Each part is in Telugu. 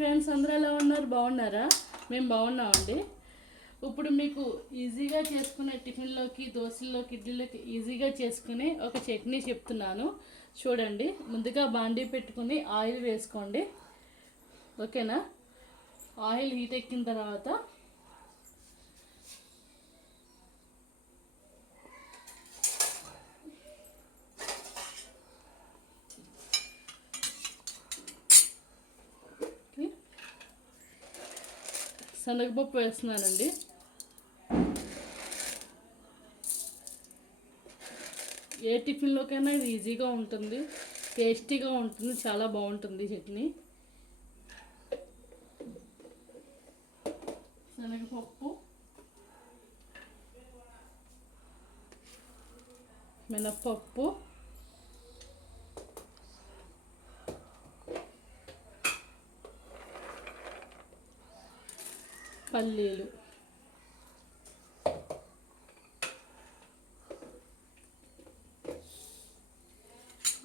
ఫ్రెండ్స్, అందరూ ఎలా ఉన్నారు? బాగున్నారా? మేము బాగున్నామండి. ఇప్పుడు మీకు ఈజీగా చేసుకునే టిఫిన్లోకి, దోశల్లోకి, ఇడ్లీలోకి ఈజీగా చేసుకునే ఒక చట్నీ చెప్తున్నాను చూడండి. ముందుగా బాండీ పెట్టుకుని ఆయిల్ వేసుకోండి. ఓకేనా? ఆయిల్ హీట్ ఎక్కిన తర్వాత శనగపప్పు వేస్తున్నానండి. ఏ టిఫిన్లోకైనా ఇది ఈజీగా ఉంటుంది, టేస్టీగా ఉంటుంది, చాలా బాగుంటుంది చట్నీ. శనగపప్పు, మినప్పప్పు, పల్లీలు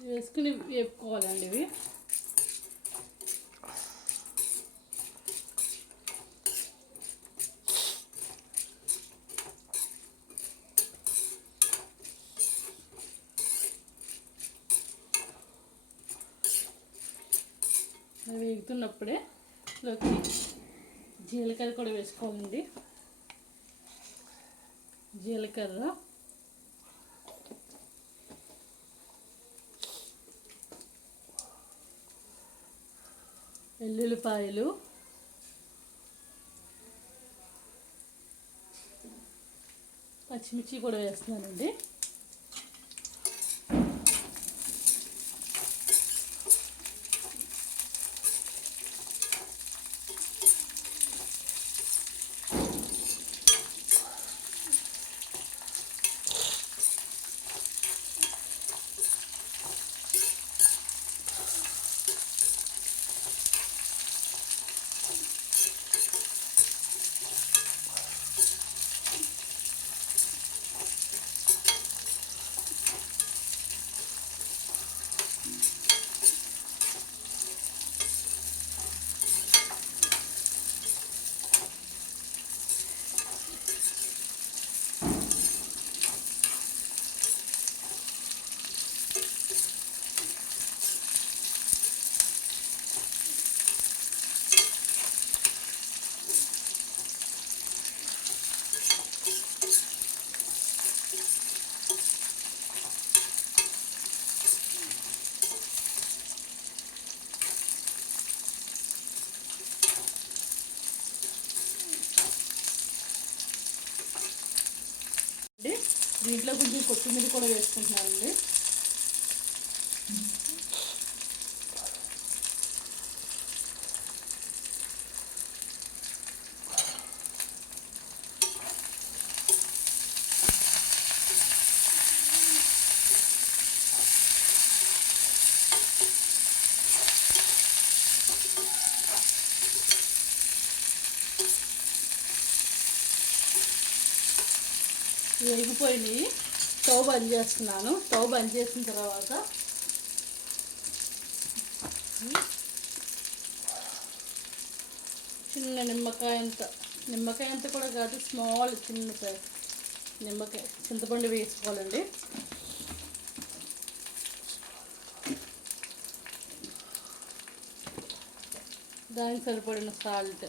వేసుకుని వేపుకోవాలండి. ఇవి వేగుతున్నప్పుడే లోకి జీలకర్ర కూడా వేసుకోవాలండి. జీలకర్ర, వెల్లుల్లిపాయలు, పచ్చిమిర్చి కూడా వేస్తున్నానండి. దీంట్లో కొంచెం కొత్తిమీర కూడా వేసుకుంటున్నానండి. వేగిపోయినాయి. స్టవ్ బంద్ చేస్తున్నాను. స్టవ్ బంద్ చేసిన తర్వాత చిన్న నిమ్మకాయ అంత కూడా కాదు, స్మాల్ చిన్న సైజ్ నిమ్మకాయ చింతపండు వేసుకోవాలండి. దానికి సరిపడిన సాల్ట్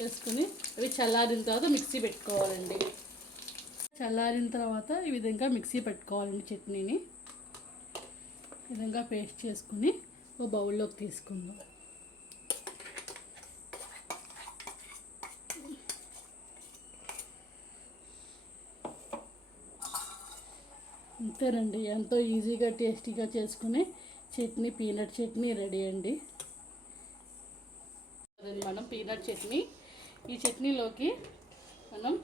వేసుకుని అవి చల్లారిన తర్వాత మిక్సీ పెట్టుకోవాలండి. చల్లారిన తర్వాత ఈ విధంగా మిక్సీ పెట్టుకోవాలండి. చట్నీని ఈ విధంగా పేస్ట్ చేసుకుని ఓ బౌల్లోకి తీసుకుందాం. అంతేనండి, ఎంతో ఈజీగా టేస్టీగా చేసుకునే చట్నీ, పీనట్ చట్నీ రెడీ అండి. మనం పీనట్ చట్నీ, ఈ చట్నీలోకి మనం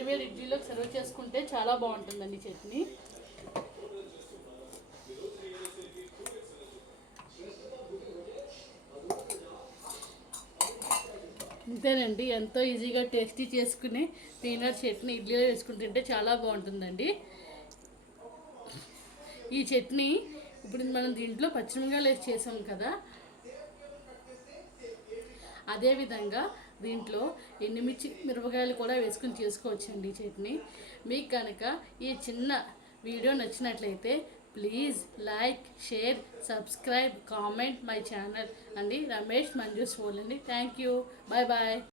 వేరు ఇడ్లీలోకి సర్వ్ చేసుకుంటే చాలా బాగుంటుందండి చట్నీ. అంతేనండి, ఎంతో ఈజీగా టేస్టీ చేసుకునే పీనట్ చట్నీ ఇడ్లీలో వేసుకుని తింటే చాలా బాగుంటుందండి. ఈ చట్నీ ఇప్పుడు మనం దీంట్లో పచ్చిమిరపకాయలు వేసి చేసాం కదా, అదేవిధంగా దీంట్లో ఎండుమిర్చి మిరపకాయలు కూడా వేసుకుని చేసుకోవచ్చండి ఈ చట్నీ. మీకు కనుక ఈ చిన్న వీడియో నచ్చినట్లయితే please like, share, subscribe, comment my channel అండి. రమేష్ మంజూస్ ఫోల్ అండి. Thank you. Bye bye.